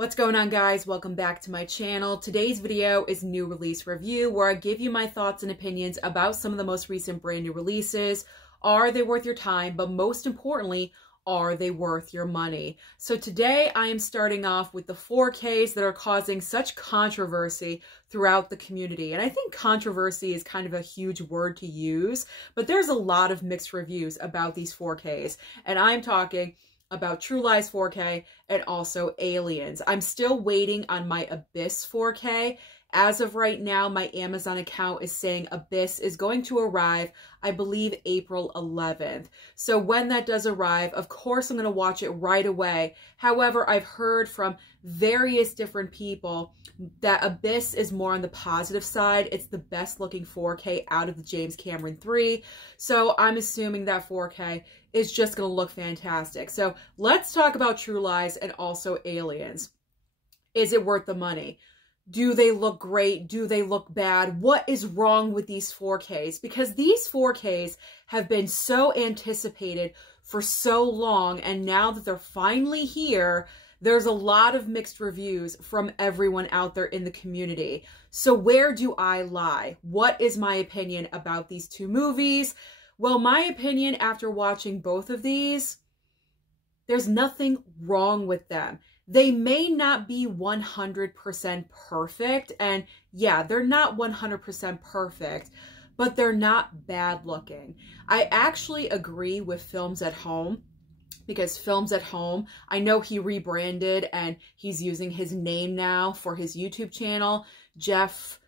What's going on, guys? Welcome back to my channel. Today's video is new release review, where I give you my thoughts and opinions about some of the most recent brand new releases. Are they worth your time? But most importantly, are they worth your money? So today I am starting off with the 4Ks that are causing such controversy throughout the community. And I think controversy is kind of a huge word to use, but there's a lot of mixed reviews about these 4Ks. And I'm talking about True Lies 4K and also Aliens. I'm still waiting on my Abyss 4K. As of right now, my Amazon account is saying Abyss is going to arrive, I believe, April 11th. So when that does arrive, of course, I'm going to watch it right away. However, I've heard from various different people that Abyss is more on the positive side. It's the best looking 4K out of the James Cameron 3. So I'm assuming that 4K is just going to look fantastic. So let's talk about True Lies and also Aliens. Is it worth the money? Do they look great? Do they look bad? What is wrong with these 4Ks? Because these 4Ks have been so anticipated for so long, and now that they're finally here, there's a lot of mixed reviews from everyone out there in the community. So where do I lie? What is my opinion about these two movies? Well, my opinion after watching both of these, there's nothing wrong with them. They may not be 100% perfect, and yeah, they're not 100% perfect, but they're not bad looking. I actually agree with Films at Home, because Films at Home, I know he rebranded and he's using his name now for his YouTube channel, Jeff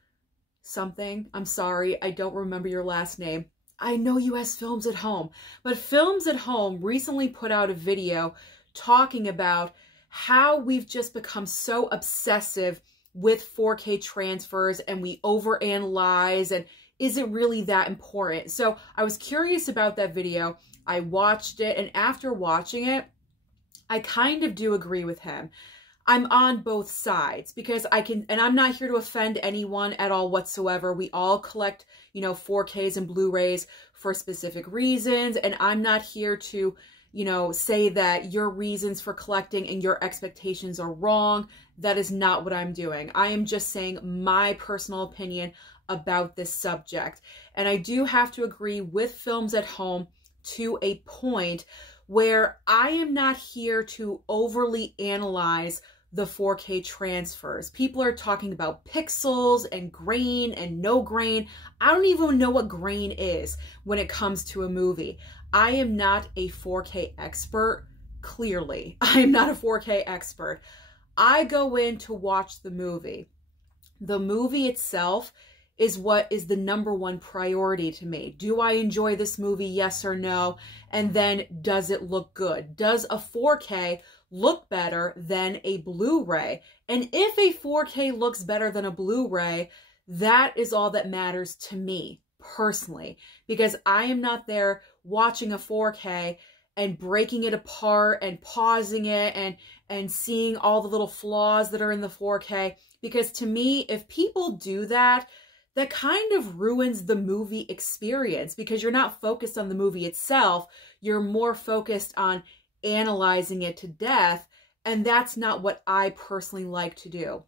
something. I'm sorry, I don't remember your last name. I know you as Films at Home, but Films at Home recently put out a video talking about how we've just become so obsessive with 4K transfers and we overanalyze, and is it really that important? So I was curious about that video. I watched it, and after watching it, I kind of do agree with him. I'm on both sides because and I'm not here to offend anyone at all whatsoever. We all collect, 4Ks and Blu-rays for specific reasons, and I'm not here to say that your reasons for collecting and your expectations are wrong. That is not what I'm doing. I am just saying my personal opinion about this subject. And I do have to agree with Films at Home to a point where I am not here to overly analyze the 4K transfers. People are talking about pixels and grain and no grain. I don't even know what grain is when it comes to a movie. I am not a 4K expert, clearly. I am not a 4K expert. I go in to watch the movie. The movie itself is what is the #1 priority to me. Do I enjoy this movie? Yes or no? And then, does it look good? Does a 4K look better than a Blu-ray? And if a 4K looks better than a Blu-ray, that is all that matters to me personally, because I am not there watching a 4K and breaking it apart and pausing it and seeing all the little flaws that are in the 4K. Because to me, if people do that, that kind of ruins the movie experience, because you're not focused on the movie itself. You're more focused on analyzing it to death, and that's not what I personally like to do.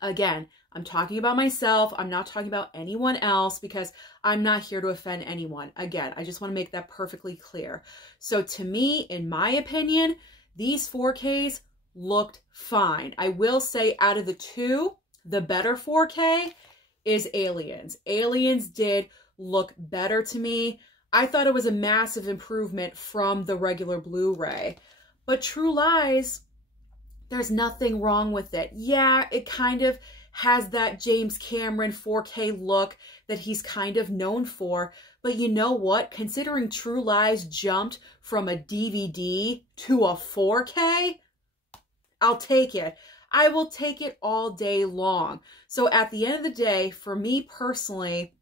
Again, I'm talking about myself. I'm not talking about anyone else, because I'm not here to offend anyone. Again, I just want to make that perfectly clear. So to me, in my opinion, these 4Ks looked fine. I will say out of the two, the better 4K is Aliens. Aliens did look better to me. I thought it was a massive improvement from the regular Blu-ray. But True Lies, there's nothing wrong with it. Yeah, it kind of has that James Cameron 4K look that he's kind of known for. But you know what? Considering True Lies jumped from a DVD to a 4K, I'll take it. I will take it all day long. So at the end of the day, for me personally,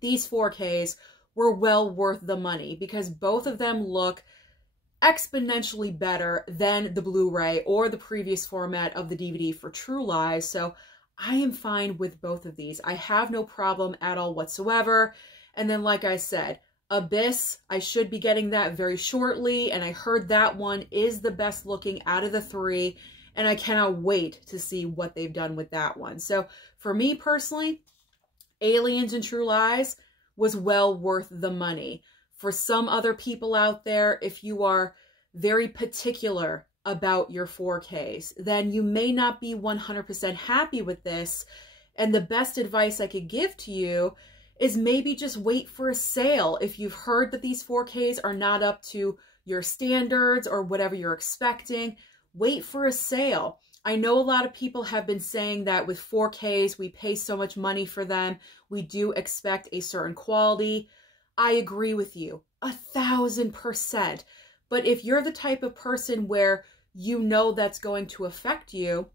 these 4Ks were well worth the money, because both of them look exponentially better than the Blu-ray or the previous format of the DVD for True Lies. So I am fine with both of these. I have no problem at all whatsoever. And then, like I said, Abyss, I should be getting that very shortly, and I heard that one is the best looking out of the three. and I cannot wait to see what they've done with that one. So for me personally, Aliens and True Lies was well worth the money. For some other people out there, if you are very particular about your 4Ks, then you may not be 100% happy with this. And the best advice I could give to you is maybe just wait for a sale. If you've heard that these 4Ks are not up to your standards or whatever you're expecting, wait for a sale. I know a lot of people have been saying that with 4Ks, we pay so much money for them. We do expect a certain quality. I agree with you 1,000%. But if you're the type of person where you know that's going to affect you,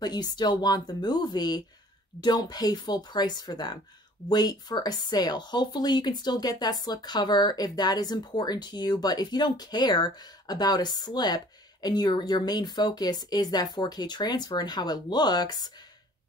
but you still want the movie, don't pay full price for them. Wait for a sale. Hopefully you can still get that slipcover if that is important to you. But if you don't care about a slip and your main focus is that 4K transfer and how it looks,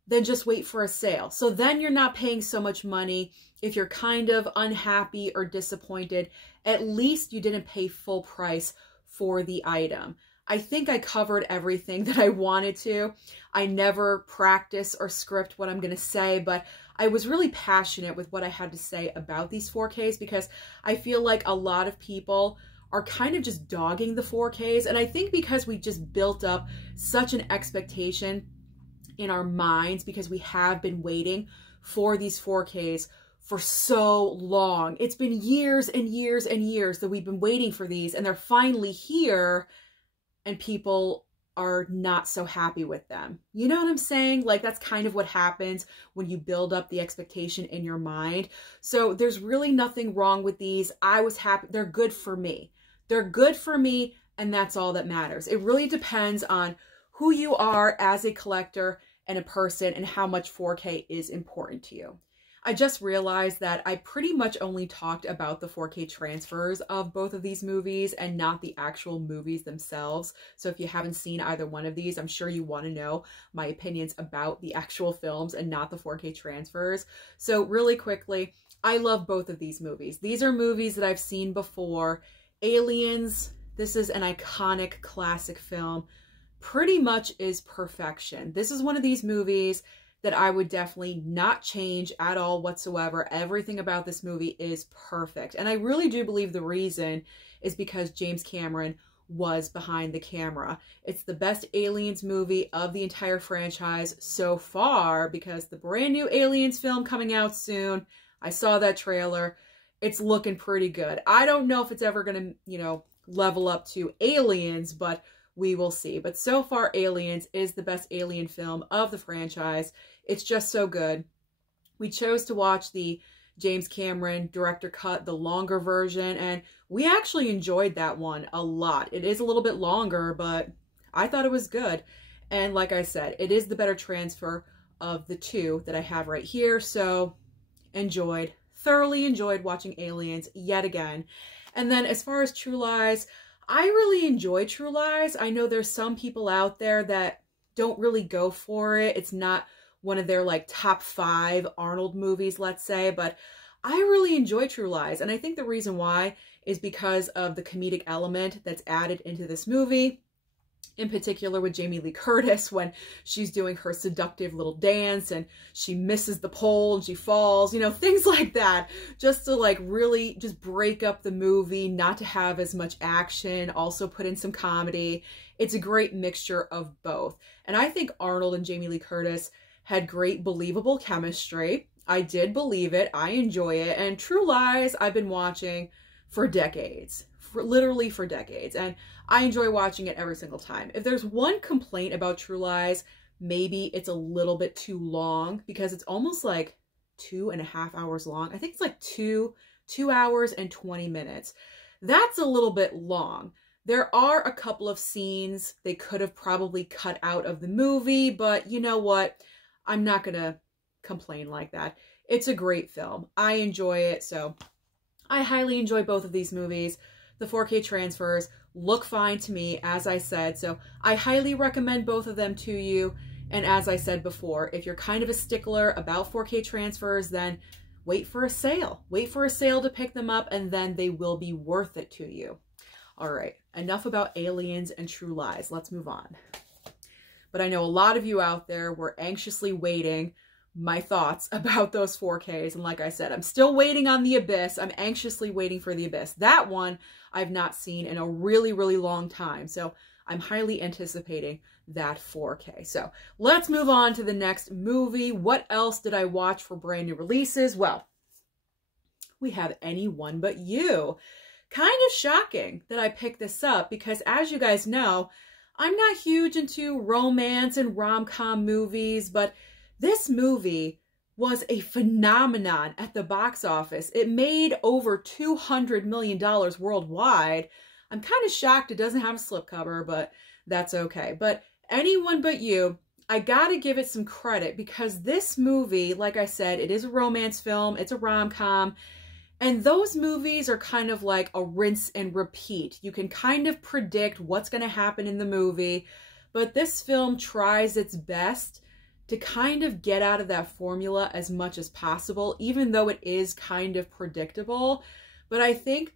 then just wait for a sale. So then you're not paying so much money. If you're kind of unhappy or disappointed, at least you didn't pay full price for the item. I think I covered everything that I wanted to. I never practice or script what I'm going to say, but I was really passionate with what I had to say about these 4Ks because I feel like a lot of people are kind of just dogging the 4Ks. And I think because we just built up such an expectation in our minds because we have been waiting for these 4Ks for so long. It's been years and years and years that we've been waiting for these, and they're finally here, and people are not so happy with them. You know what I'm saying? Like, that's kind of what happens when you build up the expectation in your mind. So there's really nothing wrong with these. I was happy. They're good for me. They're good for me, and that's all that matters. It really depends on who you are as a collector and a person and how much 4K is important to you. I just realized that I pretty much only talked about the 4K transfers of both of these movies and not the actual movies themselves. So if you haven't seen either one of these, I'm sure you want to know my opinions about the actual films and not the 4K transfers. So really quickly, I love both of these movies. These are movies that I've seen before. Aliens, this is an iconic classic film. Pretty much is perfection. This is one of these movies that I would definitely not change at all whatsoever. Everything about this movie is perfect. And I really do believe the reason is because James Cameron was behind the camera. It's the best Aliens movie of the entire franchise so far because the brand new Aliens film coming out soon, I saw that trailer. It's looking pretty good. I don't know if it's ever going to, you know, level up to Aliens, but we will see. But so far, Aliens is the best alien film of the franchise. It's just so good. We chose to watch the James Cameron director cut, the longer version, and we actually enjoyed that one a lot. It is a little bit longer, but I thought it was good. And like I said, it is the better transfer of the two that I have right here. So enjoyed, thoroughly enjoyed watching Aliens yet again. And then as far as True Lies, I really enjoy True Lies. I know there's some people out there that don't really go for it. It's not one of their like top 5 Arnold movies, let's say, but I really enjoy True Lies. And I think the reason why is because of the comedic element that's added into this movie, in particular with Jamie Lee Curtis when she's doing her seductive little dance and she misses the pole and she falls, you know, things like that, just to like really just break up the movie, not to have as much action, also put in some comedy. It's a great mixture of both. And I think Arnold and Jamie Lee Curtis had great believable chemistry. I did believe it. I enjoy it. And True Lies, I've been watching for decades, literally for decades. And I enjoy watching it every single time. If there's one complaint about True Lies, maybe it's a little bit too long because it's almost like 2.5 hours long. I think it's like 2 hours and 20 minutes. That's a little bit long. There are a couple of scenes they could have probably cut out of the movie, but you know what? I'm not going to complain like that. It's a great film. I enjoy it, so I highly enjoy both of these movies. The 4K transfers look fine to me, as I said, so I highly recommend both of them to you. And as I said before, if you're kind of a stickler about 4K transfers, then wait for a sale. Wait for a sale to pick them up, and then they will be worth it to you. All right, enough about Aliens and True Lies. Let's move on. but I know a lot of you out there were anxiously waiting my thoughts about those 4Ks. And like I said, I'm still waiting on The Abyss. I'm anxiously waiting for The Abyss. That one I've not seen in a really, really long time. So I'm highly anticipating that 4K. So let's move on to the next movie. What else did I watch for brand new releases? Well, we have Anyone But You. Kind of shocking that I picked this up because, as you guys know, I'm not huge into romance and rom-com movies, but this movie was a phenomenon at the box office. It made over $200 million worldwide. I'm kind of shocked it doesn't have a slipcover, but that's okay. But Anyone But You, I gotta give it some credit because this movie, like I said, it is a romance film, it's a rom-com, and those movies are kind of like a rinse and repeat. You can kind of predict what's going to happen in the movie, but this film tries its best to kind of get out of that formula as much as possible, even though it is kind of predictable. But I think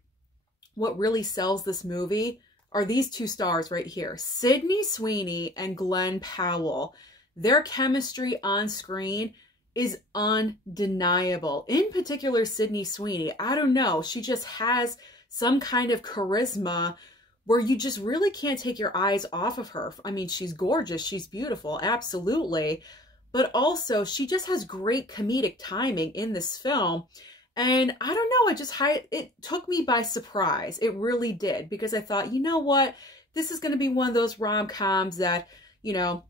what really sells this movie are these two stars right here, Sydney Sweeney and Glenn Powell. Their chemistry on screen is undeniable. In particular, Sydney Sweeney, I don't know, she just has some kind of charisma where you just really can't take your eyes off of her. I mean, she's gorgeous, she's beautiful, absolutely. But also, she just has great comedic timing in this film. And I don't know, it took me by surprise. It really did. Because I thought, you know what? This is going to be one of those rom-coms that, you know,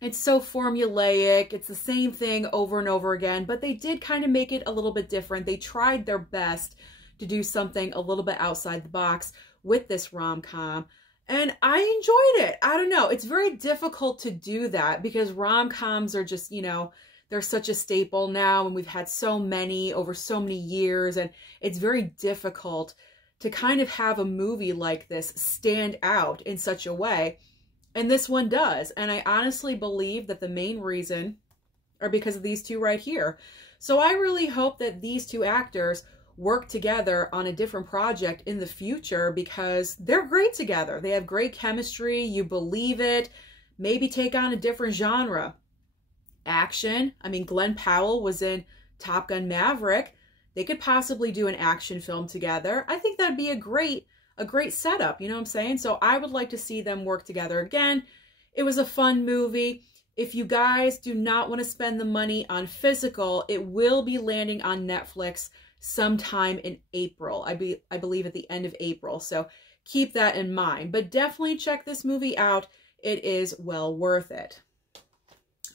it's so formulaic. It's the same thing over and over again. But they did kind of make it a little bit different. They tried their best to do something a little bit outside the box with this rom-com. And I enjoyed it. I don't know. It's very difficult to do that because rom-coms are just, you know, they're such a staple now and we've had so many over so many years, and it's very difficult to kind of have a movie like this stand out in such a way. And this one does. And I honestly believe that the main reason are because of these two right here. So I really hope that these two actors work together on a different project in the future because they're great together. They have great chemistry. You believe it. Maybe take on a different genre. Action. I mean, Glenn Powell was in Top Gun Maverick. They could possibly do an action film together. I think that'd be a great setup. You know what I'm saying? So I would like to see them work together again. It was a fun movie. If you guys do not want to spend the money on physical, it will be landing on Netflix sometime in April. I believe at the end of April. So keep that in mind. But definitely check this movie out. It is well worth it.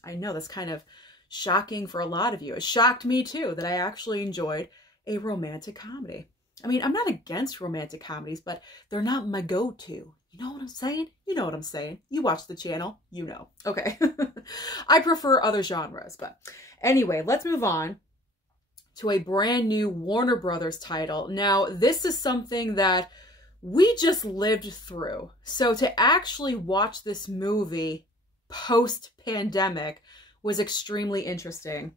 I know that's kind of shocking for a lot of you. It shocked me too that I actually enjoyed a romantic comedy. I mean, I'm not against romantic comedies, but they're not my go-to. You know what I'm saying? You know what I'm saying. You watch the channel, you know. Okay. I prefer other genres, but anyway, let's move on to a brand new Warner Brothers title. Now, this is something that we just lived through. So to actually watch this movie post-pandemic was extremely interesting.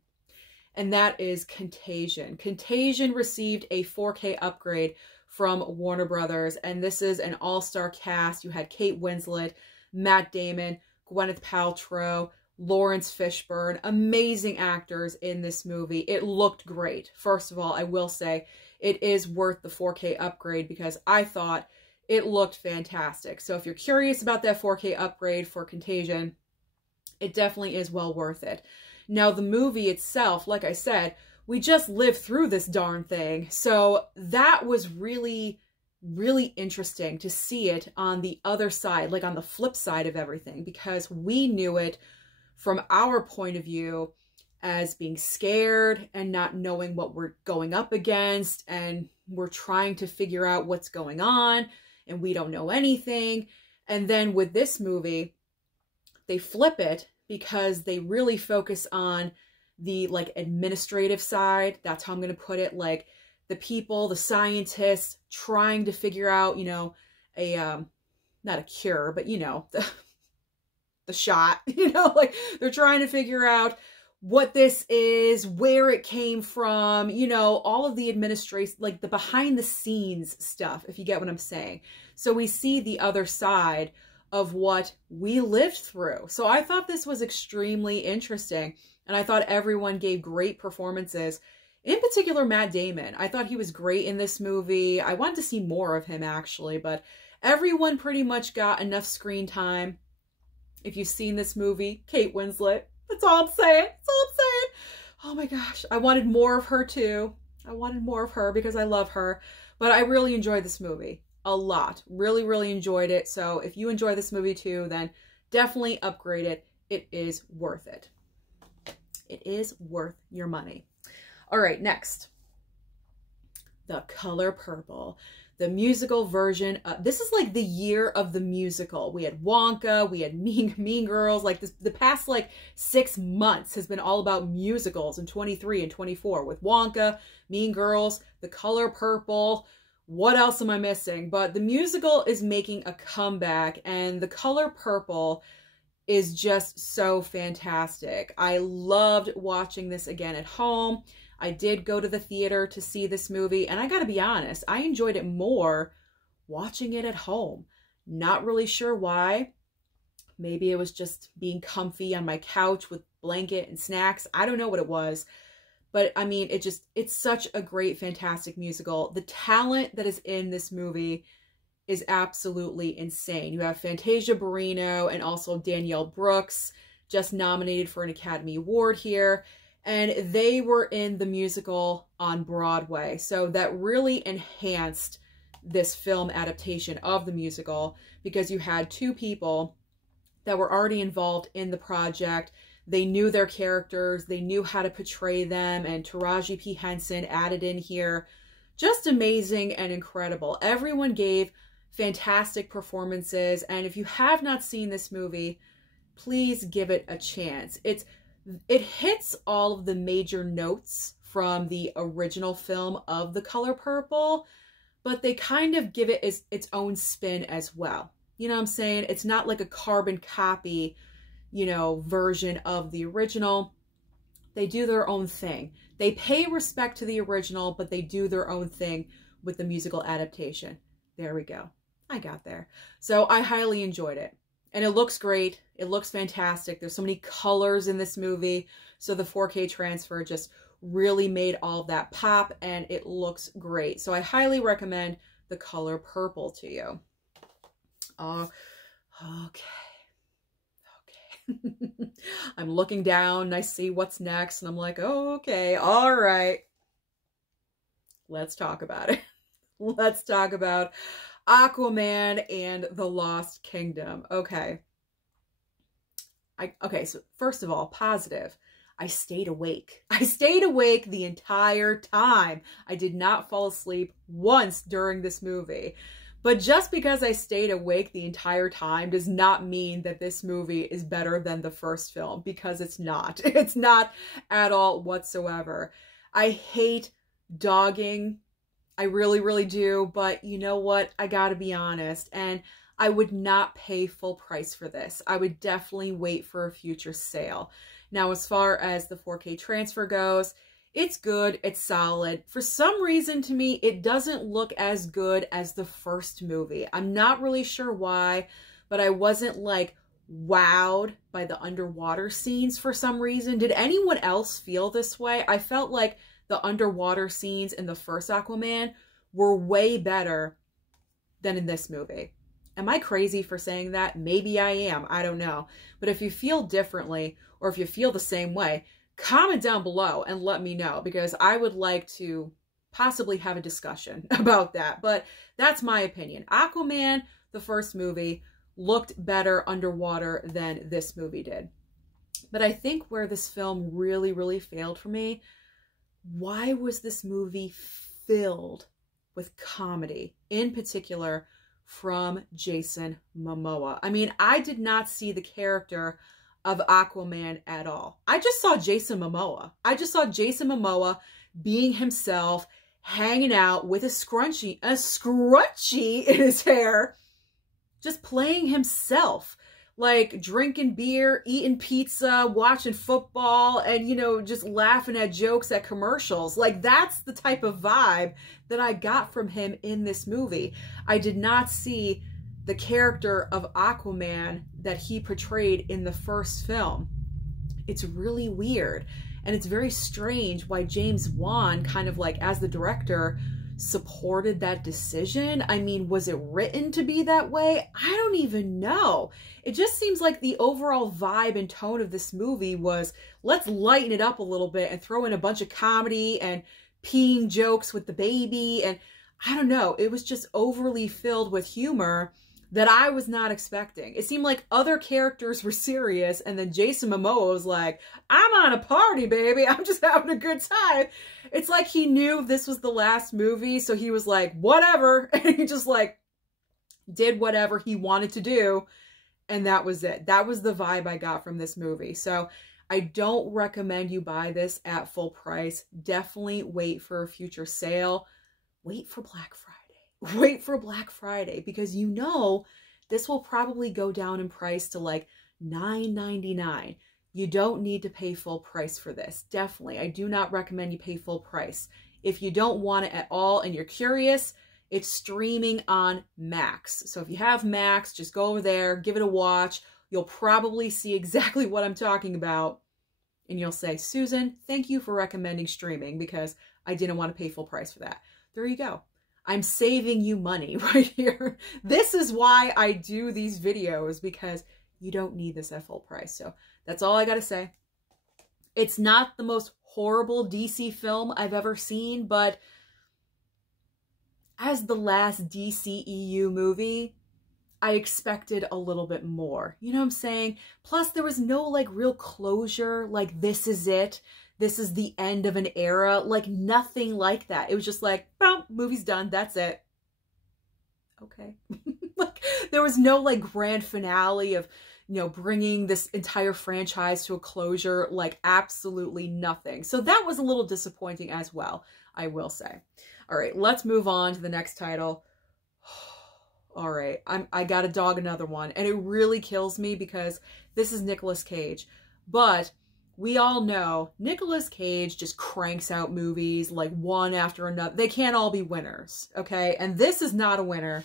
And that is Contagion. Contagion received a 4K upgrade from Warner Brothers, and this is an all-star cast. You had Kate Winslet, Matt Damon, Gwyneth Paltrow, Lawrence Fishburne, amazing actors in this movie. It looked great. First of all, I will say it is worth the 4K upgrade because I thought it looked fantastic. So if you're curious about that 4K upgrade for Contagion, it definitely is well worth it. Now, the movie itself, like I said, we just lived through this darn thing. So that was really, really interesting to see it on the other side, like on the flip side of everything, because we knew it from our point of view as being scared and not knowing what we're going up against, and we're trying to figure out what's going on and we don't know anything. And then with this movie, they flip it because they really focus on the like administrative side. That's how I'm going to put it. Like the people, the scientists trying to figure out, you know, not a cure, but you know, the shot, you know, like they're trying to figure out what this is, where it came from, you know, all of the administration, like the behind the scenes stuff, if you get what I'm saying. So we see the other side of what we lived through. So I thought this was extremely interesting, and I thought everyone gave great performances. In particular, Matt Damon. I thought he was great in this movie. I wanted to see more of him, actually, but everyone pretty much got enough screen time. If you've seen this movie, Kate Winslet. That's all I'm saying. That's all I'm saying. Oh my gosh. I wanted more of her, too. I wanted more of her because I love her. But I really enjoyed this movie a lot. Really, really enjoyed it. So if you enjoy this movie, too, then definitely upgrade it. It is worth it. It is worth your money. All right, next, The Color Purple, the musical version. This is like the year of the musical. We had Wonka, we had Mean Girls. Like the past like 6 months has been all about musicals in 23 and 24 with Wonka, Mean Girls, The Color Purple. What else am I missing? But the musical is making a comeback, and The Color Purple is just so fantastic. I loved watching this again at home. I did go to the theater to see this movie, and I gotta be honest, I enjoyed it more watching it at home. Not really sure why. Maybe it was just being comfy on my couch with blanket and snacks. I don't know what it was, but I mean, it's such a great, fantastic musical. The talent that is in this movie is absolutely insane. You have Fantasia Barrino and also Danielle Brooks, just nominated for an Academy Award here. And they were in the musical on Broadway. So that really enhanced this film adaptation of the musical, because you had 2 people that were already involved in the project. They knew their characters, they knew how to portray them, and Taraji P. Henson added in here. Just amazing and incredible. Everyone gave fantastic performances, and if you have not seen this movie, please give it a chance. It hits all of the major notes from the original film of The Color Purple, but they kind of give it its own spin as well. You know what I'm saying? It's not like a carbon copy, you know, version of the original. They do their own thing. They pay respect to the original, but they do their own thing with the musical adaptation. There we go. I got there. So I highly enjoyed it. And it looks great. It looks fantastic. There's so many colors in this movie. So the 4K transfer just really made all of that pop, and it looks great. So I highly recommend The Color Purple to you. Okay. I'm looking down and I see what's next, and I'm like, oh, okay, all right. Let's talk about it. Let's talk about Aquaman and the Lost Kingdom. Okay. Okay, so first of all, positive. I stayed awake. I stayed awake the entire time. I did not fall asleep once during this movie. But just because I stayed awake the entire time does not mean that this movie is better than the first film, because it's not. It's not at all whatsoever. I hate dogging. I really, really do. But you know what? I gotta be honest. And I would not pay full price for this. I would definitely wait for a future sale. Now, as far as the 4K transfer goes, it's good, it's solid. For some reason, to me, it doesn't look as good as the first movie. I'm not really sure why, but I wasn't like wowed by the underwater scenes for some reason. Did anyone else feel this way? I felt like the underwater scenes in the first Aquaman were way better than in this movie. Am I crazy for saying that? Maybe I am. I don't know. But if you feel differently, or if you feel the same way, comment down below and let me know, because I would like to possibly have a discussion about that. But that's my opinion. Aquaman, the first movie, looked better underwater than this movie did. But I think where this film really, really failed for me, why was this movie filled with comedy, in particular from Jason Momoa? I mean, I did not see the character of Aquaman at all. I just saw Jason Momoa. I just saw Jason Momoa being himself, hanging out with a scrunchie in his hair, just playing himself, like drinking beer, eating pizza, watching football, and, you know, just laughing at jokes at commercials. Like, that's the type of vibe that I got from him in this movie. I did not see the character of Aquaman that he portrayed in the first film. It's really weird. And it's very strange why James Wan, kind of like as the director, supported that decision. I mean, was it written to be that way? I don't even know. It just seems like the overall vibe and tone of this movie was, let's lighten it up a little bit and throw in a bunch of comedy and peeing jokes with the baby. And I don't know, it was just overly filled with humor that I was not expecting. It seemed like other characters were serious, and then Jason Momoa was like, I'm on a party, baby. I'm just having a good time. It's like he knew this was the last movie, so he was like, whatever. And he just like did whatever he wanted to do, and that was it. That was the vibe I got from this movie. So I don't recommend you buy this at full price. Definitely wait for a future sale. Wait for Black Friday. Wait for Black Friday, because you know this will probably go down in price to like $9.99. You don't need to pay full price for this. Definitely, I do not recommend you pay full price. If you don't want it at all and you're curious, it's streaming on Max. So if you have Max, just go over there, give it a watch. You'll probably see exactly what I'm talking about. And you'll say, Susan, thank you for recommending streaming, because I didn't want to pay full price for that. There you go. I'm saving you money right here. This is why I do these videos, because you don't need this at full price. So that's all I got to say. It's not the most horrible DC film I've ever seen, but as the last DCEU movie, I expected a little bit more. You know what I'm saying? Plus, there was no like real closure, like this is it. This is the end of an era. Like nothing like that. It was just like, boom, movie's done. That's it. Okay. Like there was no like grand finale of, you know, bringing this entire franchise to a closure. Like absolutely nothing. So that was a little disappointing as well, I will say. All right, let's move on to the next title. All right, I gotta dog another one. And it really kills me because this is Nicolas Cage. But we all know Nicolas Cage just cranks out movies like one after another. They can't all be winners, okay? And this is not a winner.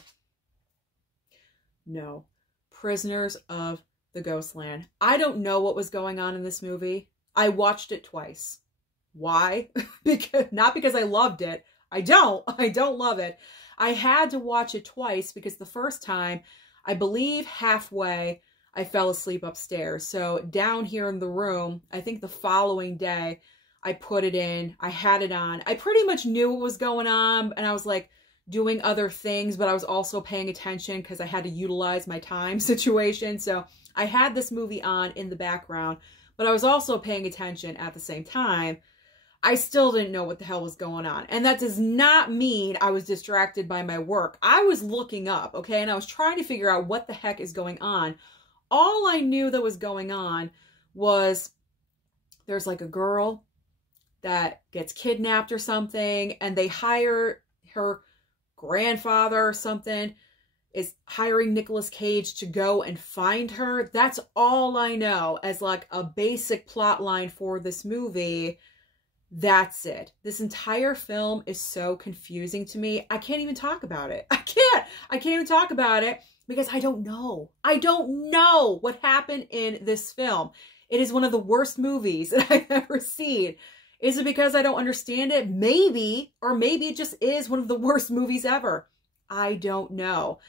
No. Prisoners of the Ghostland. I don't know what was going on in this movie. I watched it twice. Why? Not because I loved it. I don't love it. I had to watch it twice because the first time, I believe halfway, I fell asleep upstairs. So down here in the room, I think the following day, I put it in, I had it on. I pretty much knew what was going on, and I was like doing other things, but I was also paying attention because I had to utilize my time situation. So I had this movie on in the background, but I was also paying attention at the same time. I still didn't know what the hell was going on. And that does not mean I was distracted by my work. I was looking up, okay? And I was trying to figure out what the heck is going on. All I knew that was going on was there's like a girl that gets kidnapped or something, and they hire her grandfather or something is hiring Nicolas Cage to go and find her. That's all I know as like a basic plot line for this movie. That's it. This entire film is so confusing to me. I can't even talk about it. I can't even talk about it because I don't know. I don't know what happened in this film. It is one of the worst movies that I've ever seen. Is it because I don't understand it? Maybe. Or maybe it just is one of the worst movies ever. I don't know.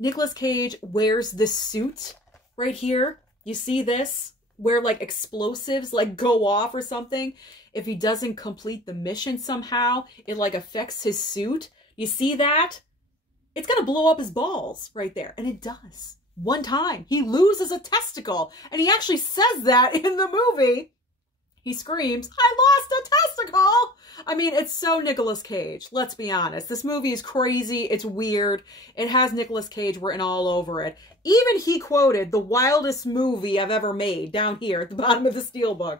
Nicolas Cage wears this suit right here. You see this? Where like explosives like go off or something. If he doesn't complete the mission somehow, it like affects his suit. You see that? It's gonna blow up his balls right there. And it does. One time. He loses a testicle. And he actually says that in the movie. He screams, "I lost a testicle!" I mean, it's so Nicolas Cage. Let's be honest. This movie is crazy. It's weird. It has Nicolas Cage written all over it. Even he quoted the wildest movie I've ever made down here at the bottom of the steelbook.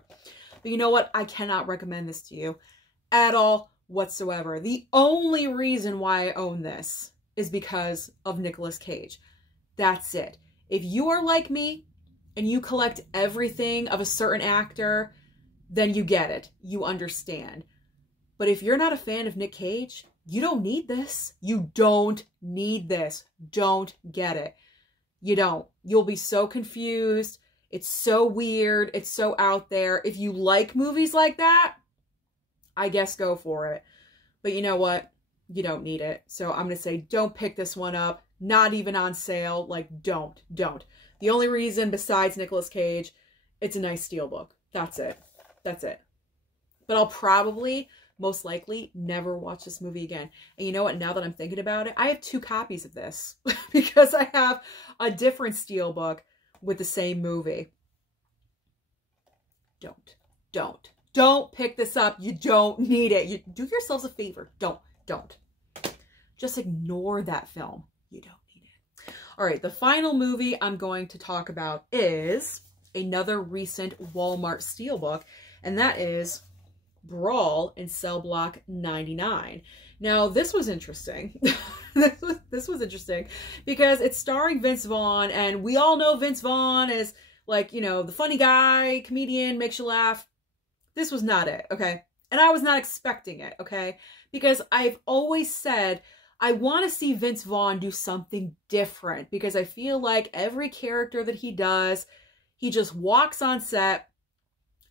But you know what? I cannot recommend this to you at all whatsoever. The only reason why I own this is because of Nicolas Cage. That's it. If you are like me and you collect everything of a certain actor, then you get it. You understand. But if you're not a fan of Nick Cage, you don't need this. You don't need this. Don't get it. You don't. You'll be so confused. It's so weird. It's so out there. If you like movies like that, I guess go for it. But you know what? You don't need it. So I'm going to say don't pick this one up. Not even on sale. Like, don't. The only reason besides Nicolas Cage, it's a nice steelbook. That's it. That's it. But I'll probably, most likely, never watch this movie again. And you know what? Now that I'm thinking about it, I have 2 copies of this because I have a different steelbook with the same movie. Don't pick this up. You don't need it. You do yourselves a favor. Don't. Just ignore that film. You don't need it. All right, the final movie I'm going to talk about is another recent Walmart steelbook, and that is Brawl in Cell Block 99. Now, this was interesting. This was interesting because it's starring Vince Vaughn, and we all know Vince Vaughn is like, you know, the funny guy, comedian, makes you laugh. This was not it, okay? And I was not expecting it, okay? Because I've always said I want to see Vince Vaughn do something different because I feel like every character that he does, he just walks on set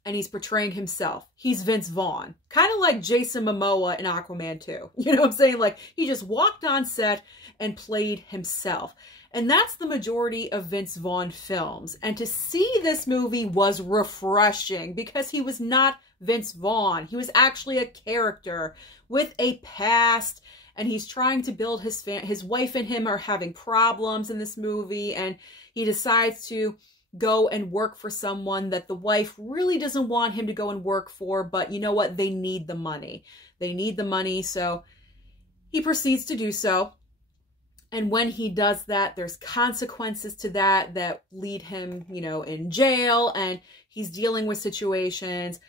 and he's portraying himself. He's Vince Vaughn. Kind of like Jason Momoa in Aquaman 2. You know what I'm saying? Like, he just walked on set and played himself. And that's the majority of Vince Vaughn films. And to see this movie was refreshing because he was not Vince Vaughn. He was actually a character with a past, and he's trying to build his wife and him are having problems in this movie, and he decides to go and work for someone that the wife really doesn't want him to go and work for, but you know what? They need the money. They need the money, so he proceeds to do so. And when he does that, there's consequences to that lead him, you know, in jail, and he's dealing with situations.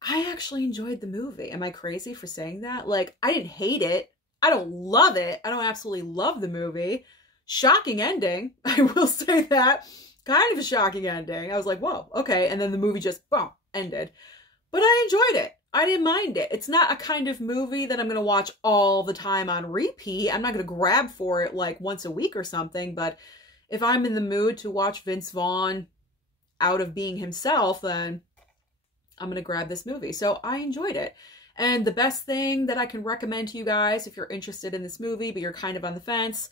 I actually enjoyed the movie. Am I crazy for saying that? Like, I didn't hate it. I don't love it. I don't absolutely love the movie. Shocking ending. I will say that. Kind of a shocking ending. I was like, whoa, okay. And then the movie just, boom, ended. But I enjoyed it. I didn't mind it. It's not a kind of movie that I'm going to watch all the time on repeat. I'm not going to grab for it like once a week or something. But if I'm in the mood to watch Vince Vaughn out of being himself, then I'm going to grab this movie. So I enjoyed it. And the best thing that I can recommend to you guys, if you're interested in this movie, but you're kind of on the fence,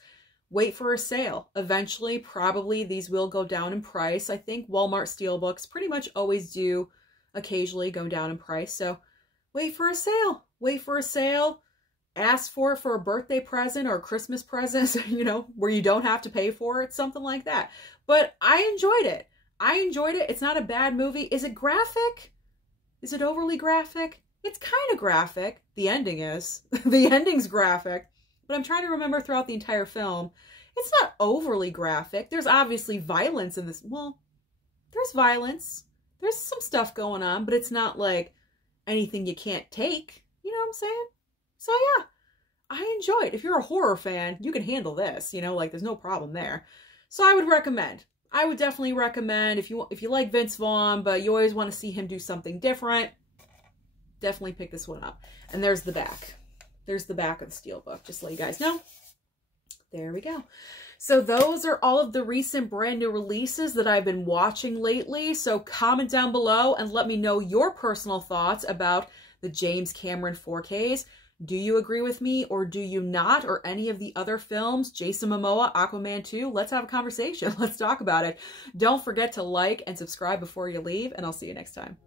wait for a sale. Eventually, probably these will go down in price. I think Walmart steelbooks pretty much always do occasionally go down in price. So wait for a sale. Wait for a sale. Ask for it for a birthday present or a Christmas present, you know, where you don't have to pay for it, something like that. But I enjoyed it. I enjoyed it. It's not a bad movie. Is it graphic? Is it overly graphic? It's kind of graphic. The ending is. The ending's graphic. But I'm trying to remember throughout the entire film. It's not overly graphic. There's obviously violence in this. Well, there's violence. There's some stuff going on, but it's not like anything you can't take. You know what I'm saying? So yeah, I enjoyed. If you're a horror fan, you can handle this. You know, like there's no problem there. So I would recommend. I would definitely recommend if you like Vince Vaughn, but you always want to see him do something different, definitely pick this one up. And there's the back. There's the back of the steelbook, just to let you guys know. There we go. So those are all of the recent brand new releases that I've been watching lately. So comment down below and let me know your personal thoughts about the James Cameron 4Ks. Do you agree with me or do you not? Or any of the other films, Jason Momoa, Aquaman 2? Let's have a conversation. Let's talk about it. Don't forget to like and subscribe before you leave, and I'll see you next time.